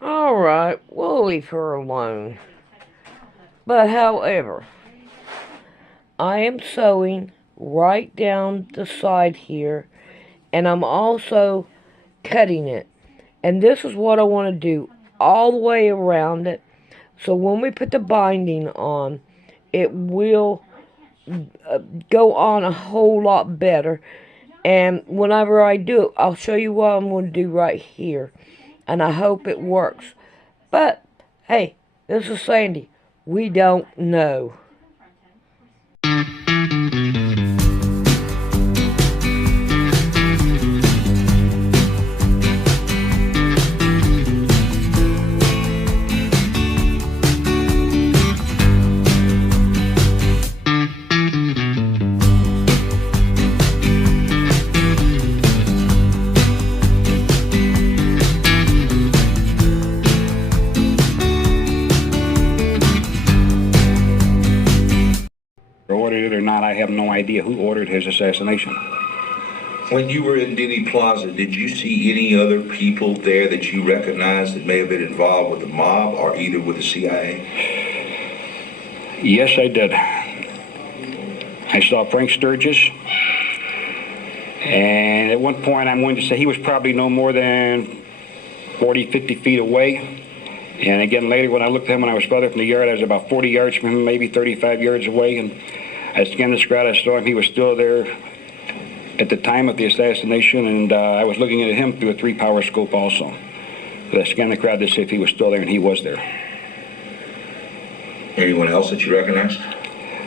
Alright, we'll leave her alone. But however, I am sewing right down the side here, and I'm also cutting it. And this is what I want to do all the way around it. So when we put the binding on, it will go on a whole lot better. And whenever I do it, I'll show you what I'm going to do right here. And I hope it works. But, hey, this is Sandy. We don't know. Ordered it or not, I have no idea who ordered his assassination. When you were in Denny Plaza, did you see any other people there that you recognized that may have been involved with the mob or either with the CIA? Yes, I did. I saw Frank Sturgis, and at one point I'm going to say he was probably no more than 40, 50 feet away. And again, later when I looked at him when I was farther from the yard, I was about 40 yards from him, maybe 35 yards away. And I scanned the crowd, I saw him. He was still there at the time of the assassination, and I was looking at him through a 3-power scope also. But I scanned the crowd to see if he was still there, and he was there. Anyone else that you recognized?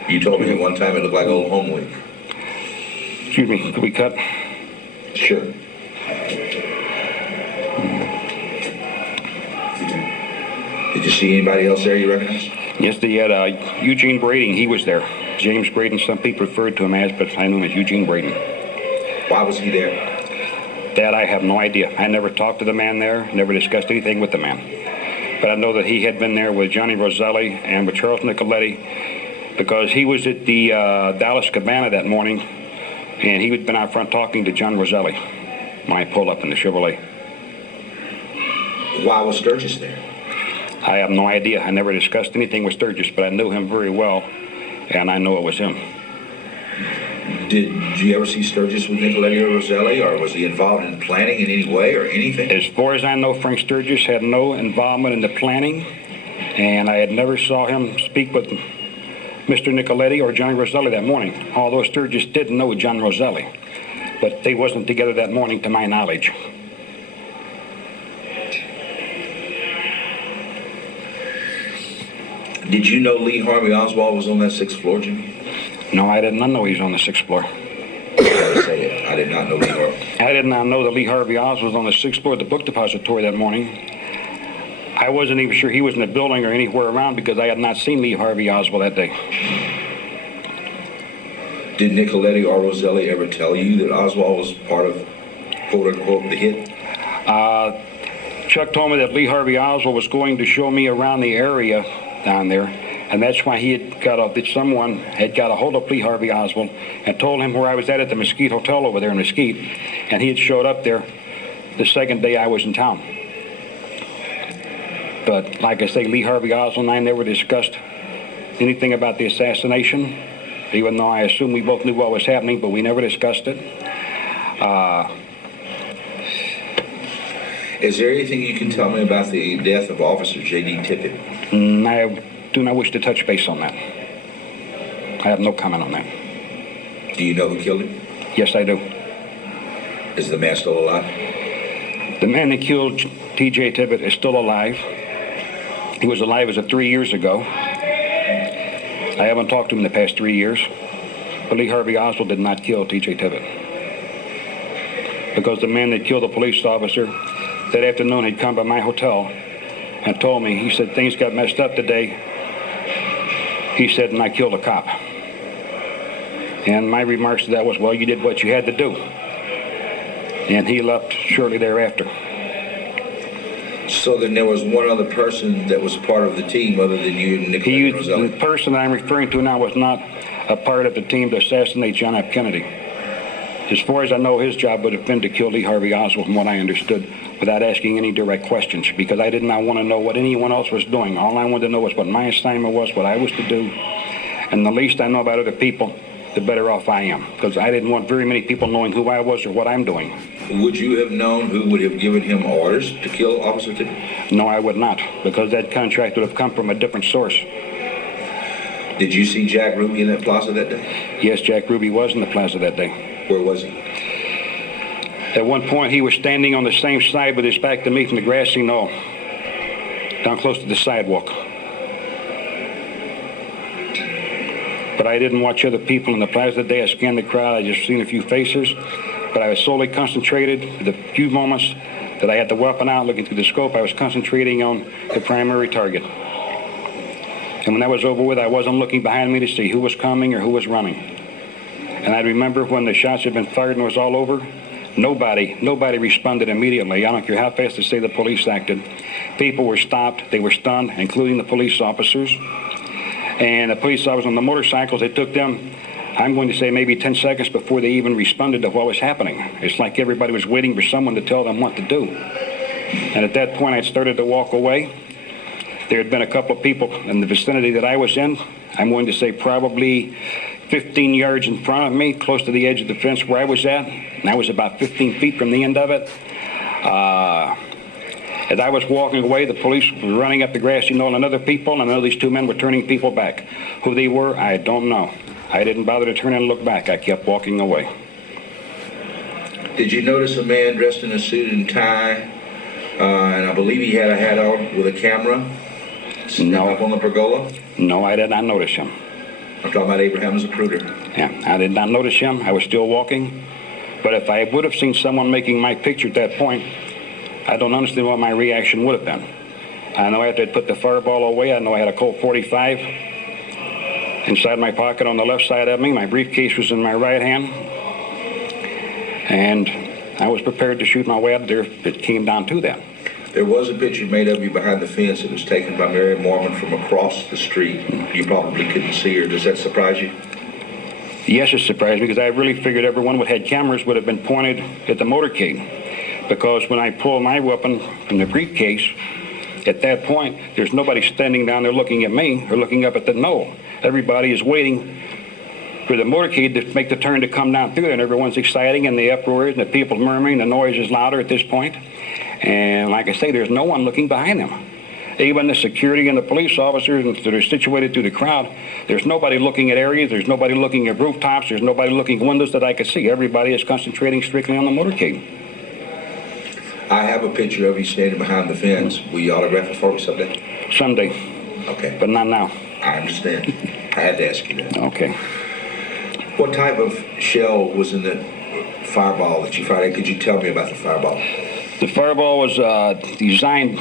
You told me at one time it looked like Old Home Week. Excuse me, could we cut? Sure. Did you see anybody else there you recognized? Yes, they had Eugene Brading. He was there. James Braden, some people referred to him as, but I knew him as Eugene Braden. Why was he there? That I have no idea. I never talked to the man there, never discussed anything with the man. But I know that he had been there with Johnny Roselli and with Charles Nicoletti because he was at the Dallas Cabana that morning, and he had been out front talking to John Roselli when I pulled up in the Chevrolet. Why was Sturgis there? I have no idea. I never discussed anything with Sturgis, but I knew him very well, and I know it was him. Did you ever see Sturgis with Nicoletti or Roselli, or was he involved in planning in any way or anything? As far as I know, Frank Sturgis had no involvement in the planning, and I had never saw him speak with Mr. Nicoletti or Johnny Roselli that morning, although Sturgis did know John Roselli, but they wasn't together that morning to my knowledge. Did you know Lee Harvey Oswald was on that 6th floor, Jimmy? No, I did not know he was on the 6th floor. I say it. I did not know Lee Harvey. I did not know that Lee Harvey Oswald was on the 6th floor of the book depository that morning. I wasn't even sure he was in the building or anywhere around because I had not seen Lee Harvey Oswald that day. Did Nicoletti or Roselli ever tell you that Oswald was part of, quote-unquote, the hit? Chuck told me that Lee Harvey Oswald was going to show me around the area down there, and that's why he had that someone had got a hold of Lee Harvey Oswald and told him where I was at the Mesquite Hotel over there in Mesquite, and he had showed up there the second day I was in town. But like I say, Lee Harvey Oswald and I never discussed anything about the assassination, even though I assume we both knew what was happening, but we never discussed it. Is there anything you can tell me about the death of Officer J.D. Tippit? I do not wish to touch base on that. I have no comment on that. Do you know who killed him? Yes, I do. Is the man still alive? The man that killed T.J. Tippit is still alive. He was alive as of 3 years ago. I haven't talked to him in the past 3 years. But Lee Harvey Oswald did not kill T.J. Tippit. Because the man that killed the police officer that afternoon had come by my hotel and told me, he said, things got messed up today. He said, and I killed a cop. And my remarks to that was, well, you did what you had to do. And he left shortly thereafter. So then there was one other person that was part of the team other than you and Nicoletti Roselli? The person I'm referring to now was not a part of the team to assassinate John F. Kennedy. As far as I know, his job would have been to kill Lee Harvey Oswald, from what I understood, without asking any direct questions, because I did not want to know what anyone else was doing. All I wanted to know was what my assignment was, what I was to do, and the least I know about other people, the better off I am, because I didn't want very many people knowing who I was or what I'm doing. Would you have known who would have given him orders to kill Officer Tippit? No, I would not, because that contract would have come from a different source. Did you see Jack Ruby in that plaza that day? Yes, Jack Ruby was in the plaza that day. Where was he? At one point, he was standing on the same side with his back to me from the grassy knoll, down close to the sidewalk. But I didn't watch other people in the plaza that day. I scanned the crowd. I just seen a few faces. But I was solely concentrated. The few moments that I had the weapon out looking through the scope, I was concentrating on the primary target. And when that was over with, I wasn't looking behind me to see who was coming or who was running. And I remember when the shots had been fired and it was all over, nobody responded immediately. I don't care how fast they say the police acted. People were stopped. They were stunned, including the police officers. And the police officers on the motorcycles, they took them, I'm going to say maybe 10 seconds before they even responded to what was happening. It's like everybody was waiting for someone to tell them what to do. And at that point, I started to walk away. There had been a couple of people in the vicinity that I was in. I'm going to say probably 15 yards in front of me, close to the edge of the fence where I was at. And I was about 15 feet from the end of it. As I was walking away, the police were running up the grassy knoll and other people, and I know these two men were turning people back. Who they were, I don't know. I didn't bother to turn and look back. I kept walking away. Did you notice a man dressed in a suit and tie, and I believe he had a hat on with a camera, sitting up on the pergola? No, I did not notice him. I'm talking about Abraham Zapruder. Yeah, I did not notice him. I was still walking. But if I would have seen someone making my picture at that point, I don't understand what my reaction would have been. I know after I'd put the fireball away, I know I had a Colt 45 inside my pocket on the left side of me. My briefcase was in my right hand. And I was prepared to shoot my way out there if it came down to that. There was a picture made of you behind the fence. It was taken by Mary Mormon from across the street. You probably couldn't see her. Does that surprise you? Yes, it surprised me, because I really figured everyone who had cameras would have been pointed at the motorcade. Because when I pulled my weapon from the briefcase, at that point, there's nobody standing down there looking at me or looking up at the knoll. Everybody is waiting for the motorcade to make the turn to come down through there, and everyone's exciting, and the uproar and the people murmuring, the noise is louder at this point. And like I say, there's no one looking behind them. Even the security and the police officers that are situated through the crowd, there's nobody looking at areas, there's nobody looking at rooftops, there's nobody looking at windows that I could see. Everybody is concentrating strictly on the motorcade. I have a picture of you standing behind the fence. Will you autograph it for me someday? Someday. Okay. But not now. I understand. I had to ask you that. Okay. What type of shell was in the fireball that you fired? Could you tell me about the fireball? The fireball was designed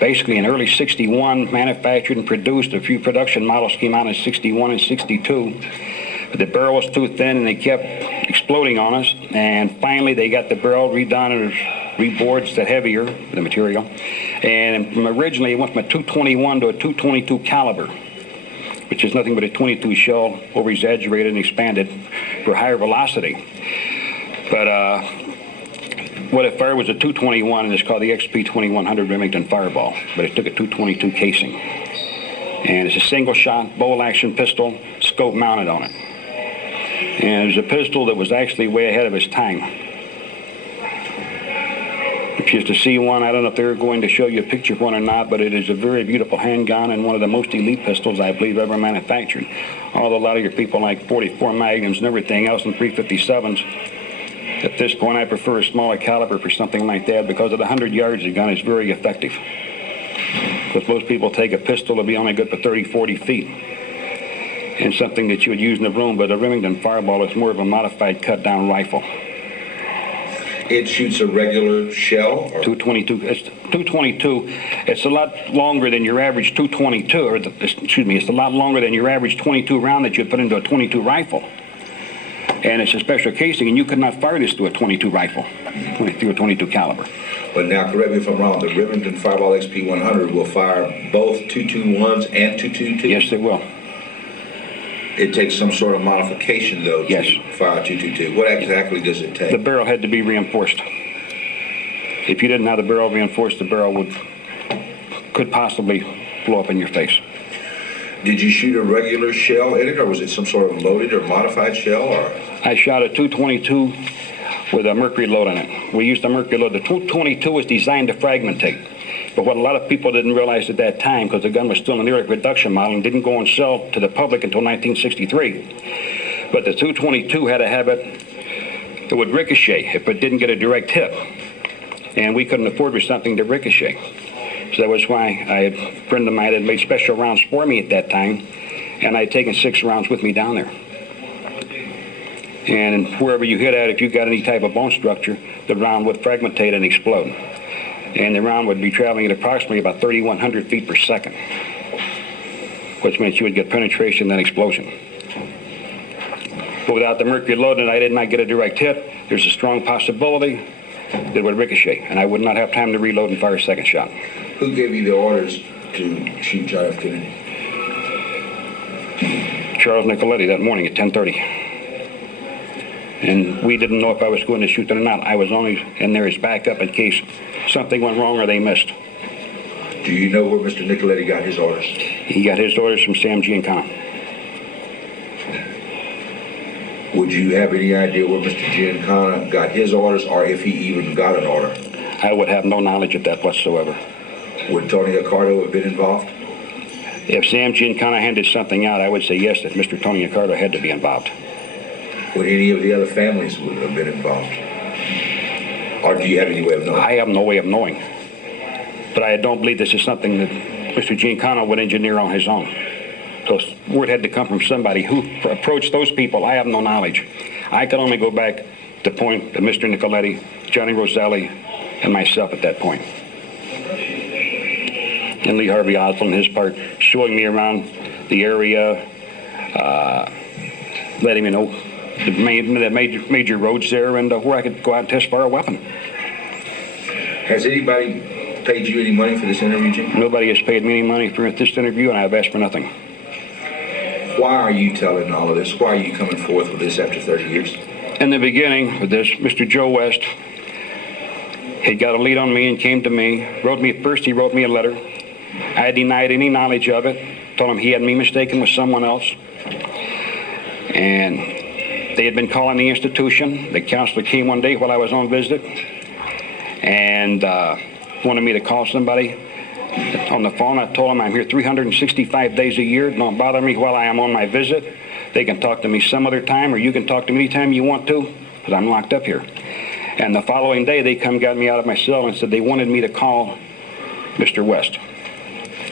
basically in early 61, manufactured and produced. A few production models came out in 61 and 62. But the barrel was too thin and they kept exploding on us. And finally they got the barrel redone and reboards that heavier, the material. And from originally it went from a 221 to a 222 caliber, which is nothing but a 22 shell over-exaggerated and expanded for higher velocity. But what it fired was a 221, and it's called the XP-2100 Remington Fireball. But it took a 222 casing. And it's a single-shot, bolt-action pistol, scope mounted on it. And it was a pistol that was actually way ahead of its time. If you used to see one, I don't know if they're going to show you a picture of one or not, but it is a very beautiful handgun and one of the most elite pistols I believe ever manufactured. Although a lot of your people like 44 Magnums and everything else and 357s, at this point I prefer a smaller caliber for something like that because at 100 yards the gun is very effective. Because most people take a pistol to be only good for 30, 40 feet. And something that you would use in the room, but a Remington Fireball is more of a modified cut-down rifle. It shoots a regular shell? Or? 222. It's 222. It's a lot longer than your average 222, or it's a lot longer than your average 22 round that you'd put into a 22 rifle. And it's a special casing, and you could not fire this through a 22 rifle, through a 22 caliber. But now, correct me if I'm wrong, the Remington Fireball XP-100 will fire both 221s and 222s? Yes, it will. It takes some sort of modification, though, Yes. to fire 222. What exactly does it take? The barrel had to be reinforced. If you didn't have the barrel reinforced, the barrel could possibly blow up in your face. Did you shoot a regular shell in it, or was it some sort of loaded or modified shell? Or I shot a 222 with a mercury load in it. We used a mercury load. The 222 was designed to fragmentate. But what a lot of people didn't realize at that time, because the gun was still an early production model and didn't go on sale to the public until 1963, but the 222 had a habit that would ricochet if it didn't get a direct hit. And we couldn't afford for something to ricochet. So that was why I had a friend of mine that made special rounds for me at that time, and I had taken 6 rounds with me down there. And wherever you hit at, if you got any type of bone structure, the round would fragmentate and explode. And the round would be traveling at approximately about 3,100 feet per second, which meant you would get penetration and explosion. But without the mercury load and I did not get a direct hit, there's a strong possibility that it would ricochet, and I would not have time to reload and fire a second shot. who gave you the orders to shoot John F. Kennedy? Charles Nicoletti that morning at 10:30. And we didn't know if I was going to shoot it or not. I was only in there as backup in case something went wrong or they missed. Do you know where Mr. Nicoletti got his orders? He got his orders from Sam Giancana. Would you have any idea where Mr. Giancana got his orders, or if he even got an order? I would have no knowledge of that whatsoever. Would Tony Accardo have been involved? If Sam Giancana handed something out, I would say yes, that Mr. Tony Accardo had to be involved. Would any of the other families would have been involved? Or do you have any way of knowing? I have no way of knowing. But I don't believe this is something that Mr. Giancana would engineer on his own. So word had to come from somebody who approached those people. I have no knowledge. I can only go back to point to Mr. Nicoletti, Johnny Roselli, and myself at that point. And Lee Harvey Oswald, on his part, showing me around the area, letting me know the major roads there and where I could go out and test fire a weapon. Has anybody paid you any money for this interview, Jim? Nobody has paid me any money for this interview, and I've asked for nothing. Why are you telling all of this? Why are you coming forth with this after 30 years? In the beginning with this, Mr. Joe West had got a lead on me and came to me. He wrote me a letter. I denied any knowledge of it. Told him he had me mistaken with someone else. And they had been calling the institution. The counselor came one day while I was on visit and wanted me to call somebody on the phone. I told him I'm here 365 days a year. Don't bother me while I am on my visit. They can talk to me some other time, or you can talk to me anytime you want to, because I'm locked up here. And the following day, they got me out of my cell and said they wanted me to call Mr. West.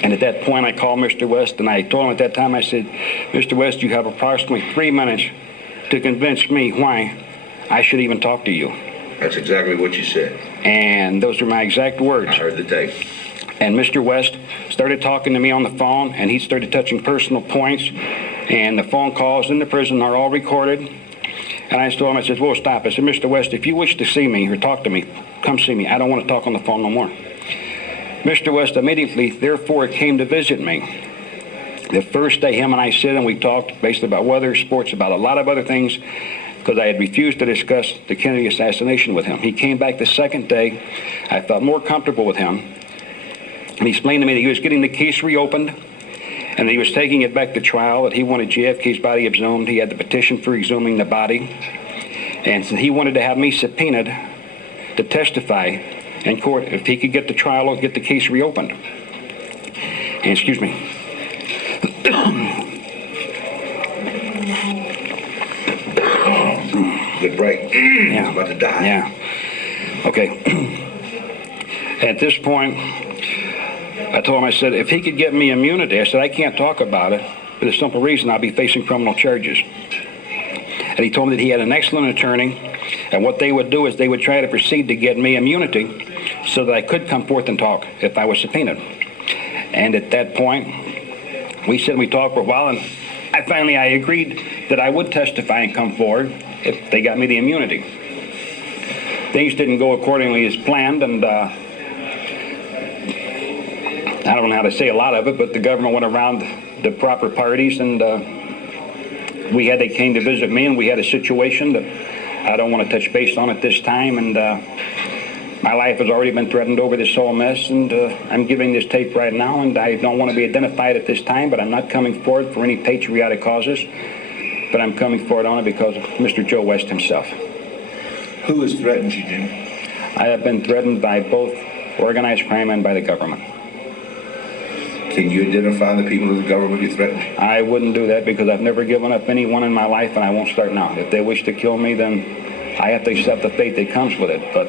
And at that point, I called Mr. West, and I told him at that time, I said, Mr. West, you have approximately 3 minutes to convince me why I should even talk to you. That's exactly what you said. And those are my exact words. I heard the tape. And Mr. West started talking to me on the phone, and he started touching personal points. And the phone calls in the prison are all recorded. And I told him, I said, whoa, stop. I said, Mr. West, if you wish to see me or talk to me, come see me. I don't want to talk on the phone no more. Mr. West immediately, therefore, came to visit me. The first day, him and I sit and we talked basically about weather, sports, about a lot of other things, because I had refused to discuss the Kennedy assassination with him. He came back the second day. I felt more comfortable with him. And he explained to me that he was getting the case reopened and that he was taking it back to trial, that he wanted JFK's body exhumed. He had the petition for exhuming the body. And so he wanted to have me subpoenaed to testify in court if he could get the trial or get the case reopened. And excuse me. Good break. Yeah. I'm about to die. Yeah. Okay. At this point, I told him, I said, if he could get me immunity, I said, I can't talk about it for the simple reason I'll be facing criminal charges. And he told me that he had an excellent attorney, and what they would do is they would try to proceed to get me immunity so that I could come forth and talk if I was subpoenaed. And at that point, we said we talked for a while, and I agreed that I would testify and come forward if they got me the immunity. Things didn't go accordingly as planned, and I don't know how to say a lot of it, but the government went around the proper parties and They came to visit me, and we had a situation that I don't want to touch base on at this time, and my life has already been threatened over this whole mess, and I'm giving this tape right now, and I don't want to be identified at this time, but I'm not coming forward for any patriotic causes, but I'm coming forward only because of Mr. Joe West himself. Who has threatened you, Jimmy? I have been threatened by both organized crime and by the government. Can you identify the people of the government who threatened you? I wouldn't do that because I've never given up anyone in my life, and I won't start now. If they wish to kill me, then I have to accept the fate that comes with it, but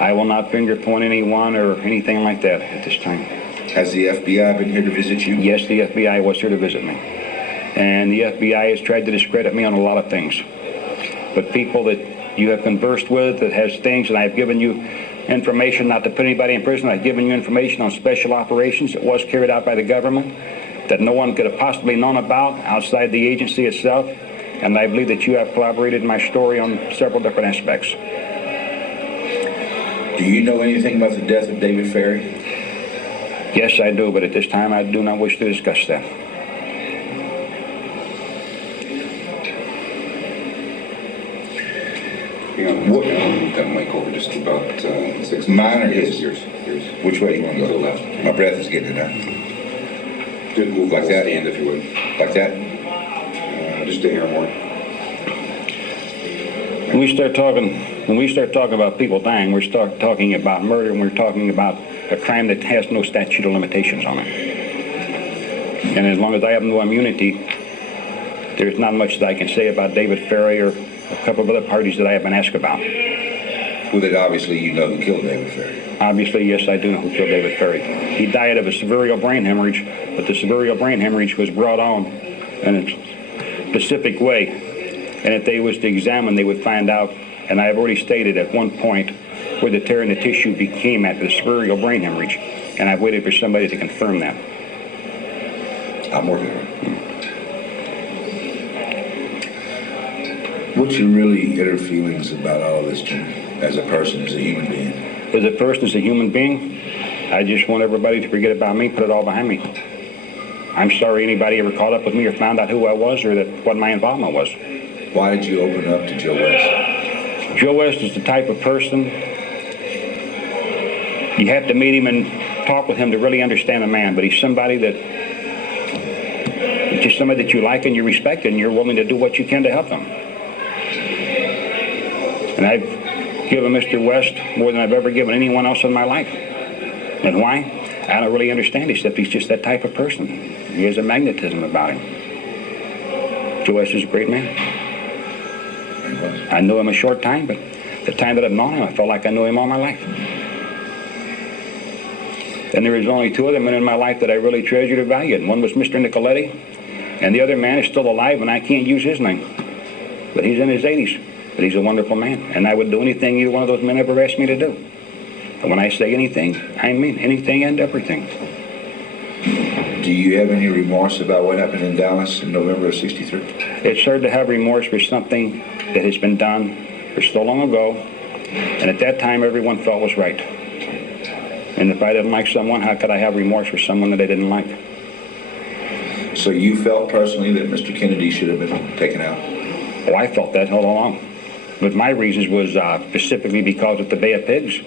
I will not finger point anyone or anything like that at this time. Has the FBI been here to visit you? Yes, the FBI was here to visit me. And the FBI has tried to discredit me on a lot of things. But people that you have conversed with that has things, and I've given you information, not to put anybody in prison, I've given you information on special operations that was carried out by the government that no one could have possibly known about outside the agency itself. And I believe that you have corroborated my story on several different aspects. Do you know anything about the death of David Ferry? Yes, I do, but at this time I do not wish to discuss that. What? That mic over just about 6 Mine or his? Yours. Which way do you want to To go? the left. My breath is getting it now. Just move Like that? stand if you would. Like that? Just stay here more. When we start talking about people dying, we're talking about murder, and we're talking about a crime that has no statute of limitations on it. And as long as I have no immunity, there's not much that I can say about David Ferry or a couple of other parties that I have been asked about. Well, then obviously you know who killed David Ferry. Obviously, yes, I do know who killed David Ferry. He died of a cerebral brain hemorrhage, but the cerebral brain hemorrhage was brought on in a specific way. And if they was to examine, they would find out, and I have already stated at one point, where the tear in the tissue became after the cerebral brain hemorrhage. And I've waited for somebody to confirm that. I'm working on it. What's your really inner feelings about all of this, Jimmy, as a person, as a human being? As a person, as a human being, I just want everybody to forget about me, put it all behind me. I'm sorry anybody ever caught up with me or found out who I was or that what my involvement was. Why did you open up to Joe West? Joe West is the type of person, you have to meet him and talk with him to really understand a man, but he's somebody that, just somebody that you like and you respect and you're willing to do what you can to help them. And I've given Mr. West more than I've ever given anyone else in my life. And why? I don't really understand, except he's just that type of person. He has a magnetism about him. Joe West is a great man. I knew him a short time, but the time that I've known him, I felt like I knew him all my life. And there was only two other men in my life that I really treasured or valued. One was Mr. Nicoletti, and the other man is still alive, and I can't use his name. But he's in his 80s, but he's a wonderful man, and I would do anything either one of those men ever asked me to do. And when I say anything, I mean anything and everything. Do you have any remorse about what happened in Dallas in November of '63? It's hard to have remorse for something that has been done for so long ago, and at that time everyone felt was right. And if I didn't like someone, how could I have remorse for someone that I didn't like? So you felt personally that Mr. Kennedy should have been taken out? Oh, I felt that all along. But my reasons was specifically because of the Bay of Pigs.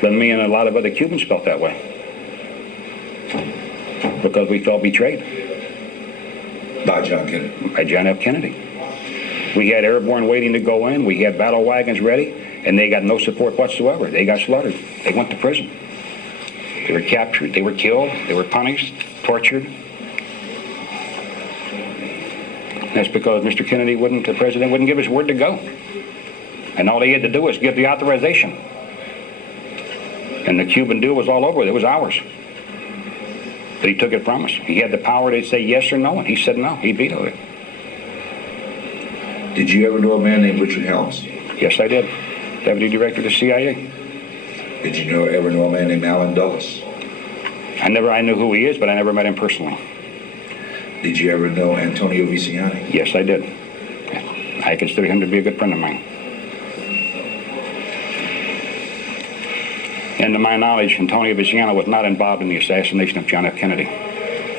But me and a lot of other Cubans felt that way. Because we felt betrayed. By John Kennedy? By John F. Kennedy. We had airborne waiting to go in. We had battle wagons ready. And they got no support whatsoever. They got slaughtered. They went to prison. They were captured. They were killed. They were punished, tortured. That's because Mr. Kennedy the president wouldn't give his word to go. And all he had to do was give the authorization. And the Cuban deal was all over. It was ours. But he took it from us. He had the power to say yes or no, and he said no. He vetoed it. Did you ever know a man named Richard Helms? Yes, I did. Deputy Director of the CIA. Did you ever know a man named Alan Dulles? I knew who he is, but I never met him personally. Did you ever know Antonio Viciani? Yes, I did. I consider him to be a good friend of mine. And to my knowledge, Antonio Viciani was not involved in the assassination of John F. Kennedy.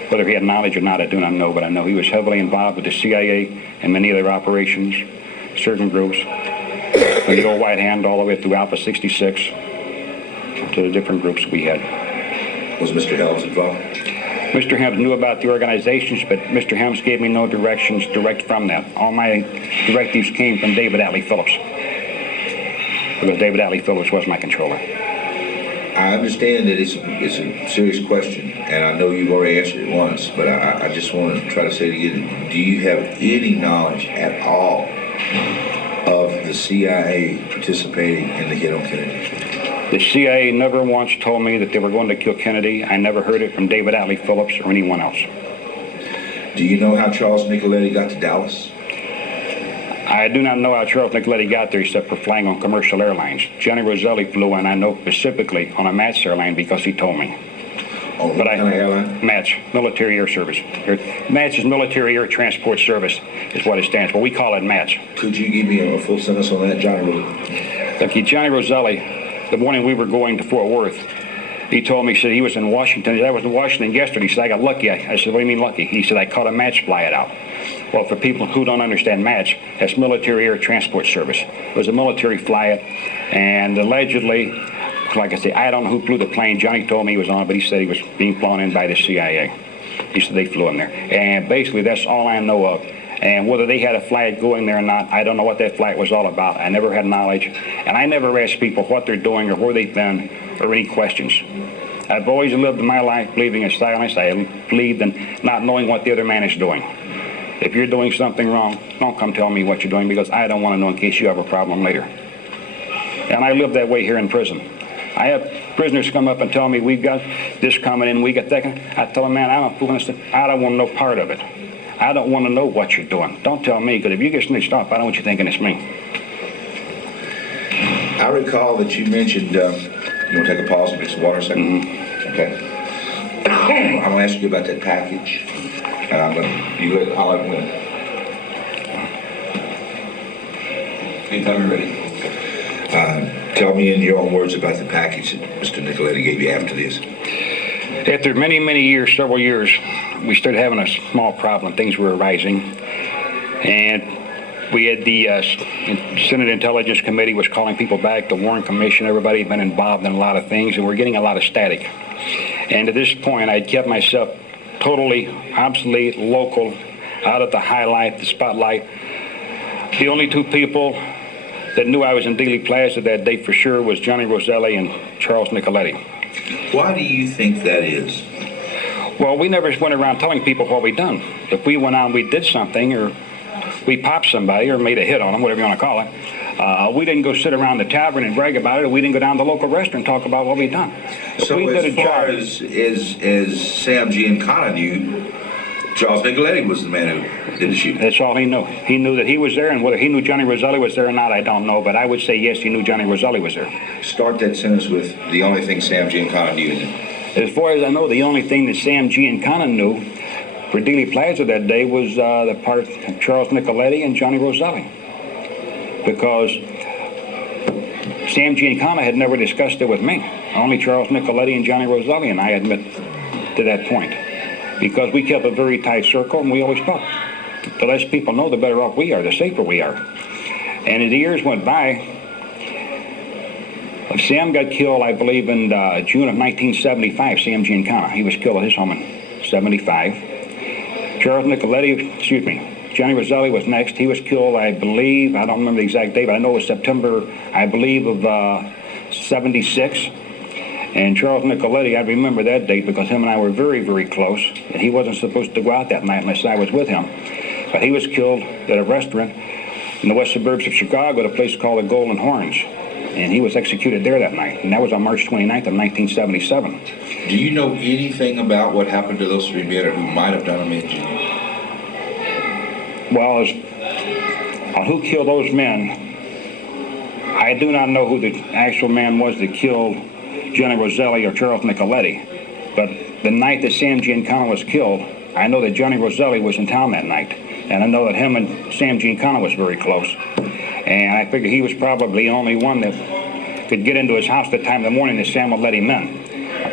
Whether he had knowledge or not, I do not know, but I know he was heavily involved with the CIA and many other operations, certain groups, from the old White Hand all the way through Alpha 66 to the different groups we had. Was Mr. Helms involved? Mr. Helms knew about the organizations, but Mr. Helms gave me no directions direct from that. All my directives came from David Atlee Phillips, because David Atlee Phillips was my controller. I understand that it's a serious question, and I know you've already answered it once, but I just want to try to say it again. Do you have any knowledge at all of the CIA participating in the hit on Kennedy? The CIA never once told me that they were going to kill Kennedy. I never heard it from David Atlee Phillips or anyone else. Do you know how Charles Nicoletti got to Dallas? I do not know how Charles Nicoletti got there except for flying on commercial airlines. Johnny Roselli flew, and I know specifically on a MATS airline because he told me. On what kind of airline? MATS, Military Air Service. MATS is Military Air Transport Service, is what it stands for. We call it MATS. Could you give me a full sentence on that, Johnny? Okay, Johnny Roselli, the morning we were going to Fort Worth, he told me, he said he was in Washington. He said, I was in Washington yesterday. He said, I got lucky. I said, what do you mean lucky? He said, I caught a MATS fly it out. Well, for people who don't understand MATS, that's Military Air Transport Service. It was a military fly-it, and allegedly, like I say, I don't know who flew the plane. Johnny told me he was on it, but he said he was being flown in by the CIA. He said they flew him there. And basically, that's all I know of. And whether they had a flight going there or not, I don't know what that flight was all about. I never had knowledge, and I never asked people what they're doing or where they've been or any questions. I've always lived my life believing in silence. I believed in not knowing what the other man is doing. If you're doing something wrong, don't come tell me what you're doing, because I don't want to know in case you have a problem later. And I live that way here in prison. I have prisoners come up and tell me, we've got this coming in, we got that coming. I tell them, man, I don't want to know part of it. I don't want to know what you're doing. Don't tell me, because if you get snitched off, I don't want you thinking it's me. I recall that you mentioned, you want to take a pause and get some water a second? Mm-hmm. Okay. I'm going to ask you about that package. And I'm going to, I'll let you anytime you're ready. Tell me in your own words about the package that Mr. Nicoletti gave you after this. After many, many years, several years, we started having a small problem. Things were arising. And we had the Senate Intelligence Committee was calling people back, the Warren Commission, everybody had been involved in a lot of things, and we're getting a lot of static. And at this point, I had kept myself totally obsolete, local, out of the highlight, the spotlight. The only two people that knew I was in Dealey Plaza that day for sure was Johnny Roselli and Charles Nicoletti. Why do you think that is? Well, we never went around telling people what we'd done. If we went out and we did something, or we popped somebody, or made a hit on them, whatever you want to call it, we didn't go sit around the tavern and brag about it, or we didn't go down to the local restaurant and talk about what we'd done. So as far as Sam Giancana knew, Charles Nicoletti was the man who did the shooting. That's all he knew. He knew that he was there, and whether he knew Johnny Roselli was there or not, I don't know, but I would say yes, he knew Johnny Roselli was there. Start that sentence with the only thing Sam Giancana knew. As far as I know, the only thing that Sam Giancana knew for Dealey Plaza that day was the part of Charles Nicoletti and Johnny Roselli. Because Sam Giancana had never discussed it with me. Only Charles Nicoletti and Johnny Roselli and I admit to that point. Because we kept a very tight circle, and we always talked. The less people know, the better off we are, the safer we are. And as the years went by, Sam got killed, I believe, in June of 1975, Sam Giancana. He was killed at his home in 75. Charles Nicoletti, Johnny Roselli was next. He was killed, I believe, I don't remember the exact date, but I know it was September, I believe, of 76. And Charles Nicoletti, I remember that date because him and I were very, very close. And he wasn't supposed to go out that night unless I was with him. But he was killed at a restaurant in the west suburbs of Chicago at a place called the Golden Horns. And he was executed there that night. And that was on March 29th of 1977. Do you know anything about what happened to those three men or who might have done them in June? Well, on who killed those men, I do not know who the actual man was that killed Johnny Roselli or Charles Nicoletti. But the night that Sam Giancana was killed, I know that Johnny Roselli was in town that night. And I know that him and Sam Giancana was very close. And I figure he was probably the only one that could get into his house at the time of the morning that Sam would let him in.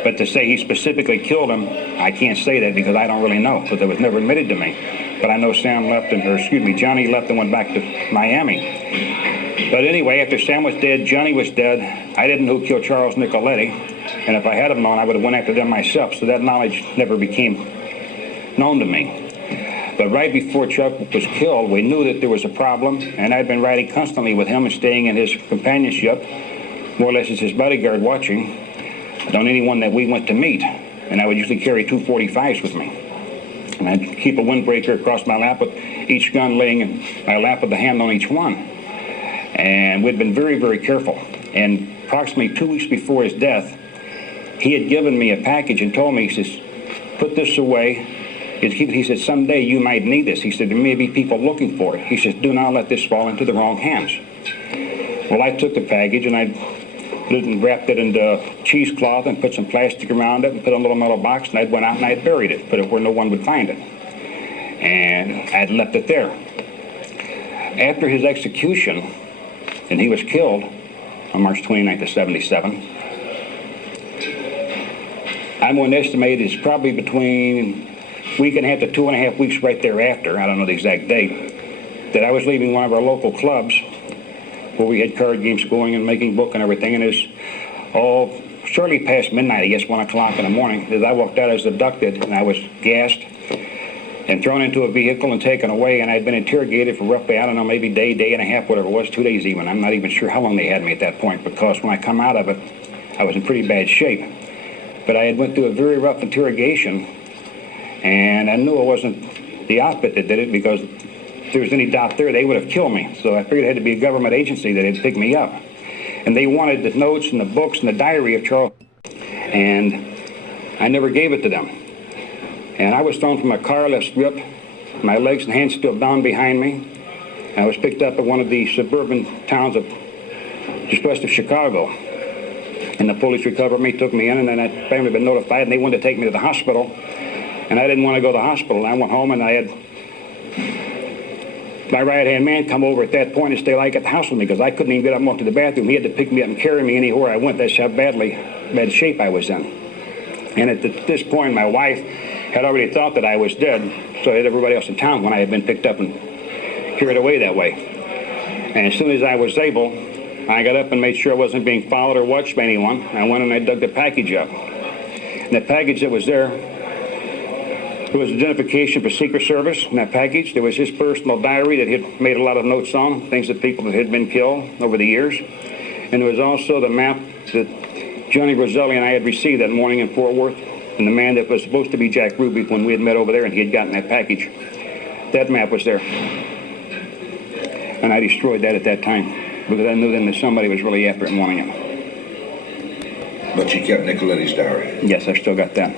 But to say he specifically killed him, I can't say that because I don't really know, because it was never admitted to me. But I know Johnny left and went back to Miami. But anyway, after Sam was dead, Johnny was dead. I didn't know who killed Charles Nicoletti, and if I had have known, I would have went after them myself. So that knowledge never became known to me. But right before Chuck was killed, we knew that there was a problem, and I'd been riding constantly with him and staying in his companionship, more or less as his bodyguard, watching on anyone that we went to meet. And I would usually carry 245s with me. And I'd keep a windbreaker across my lap with each gun laying in my lap with the hand on each one. And we'd been very, very careful. And approximately 2 weeks before his death, he had given me a package and told me, he says, put this away. He said, someday you might need this. He said, there may be people looking for it. He says, do not let this fall into the wrong hands. Well, I took the package and I wrapped it into cheesecloth and put some plastic around it and put it in a little metal box, and I went out and I buried it, put it where no one would find it. And I'd left it there. After his execution, and he was killed on March 29th of 77, I'm going to estimate it's probably between a week and a half to 2.5 weeks right thereafter, I don't know the exact date, that I was leaving one of our local clubs where we had card games going and making book and everything, and it's all shortly past midnight, I guess 1 o'clock in the morning, as I walked out, I was abducted, and I was gassed and thrown into a vehicle and taken away, and I'd been interrogated for roughly, I don't know, maybe day and a half, whatever it was, 2 days even. I'm not even sure how long they had me at that point, because when I come out of it, I was in pretty bad shape. But I had went through a very rough interrogation, and I knew it wasn't the outfit that did it, because if there was any doubt there, they would have killed me. So I figured it had to be a government agency that had picked me up. And they wanted the notes and the books and the diary of Charles, and I never gave it to them. And I was thrown from a car, left stripped, my legs and hands still bound behind me. I was picked up at one of the suburban towns of just west of Chicago. And the police recovered me, took me in, and then that family had been notified, and they wanted to take me to the hospital. And I didn't want to go to the hospital. And I went home, and I had my right-hand man come over at that point and stay like at the house with me, because I couldn't even get up and walk to the bathroom. He had to pick me up and carry me anywhere I went. That's how bad shape I was in. And at this point, my wife had already thought that I was dead, so had everybody else in town when I had been picked up and carried away that way. And as soon as I was able, I got up and made sure I wasn't being followed or watched by anyone. I went and I dug the package up. And the package that was there was identification for Secret Service. In that package, there was his personal diary that he had made a lot of notes on, things of people that had been killed over the years. And there was also the map that Johnny Roselli and I had received that morning in Fort Worth, and the man that was supposed to be Jack Ruby when we had met over there, and he had gotten that package. That map was there. And I destroyed that at that time, because I knew then that somebody was really after it and wanting it. But you kept Nicoletti's diary? Yes, I still got that.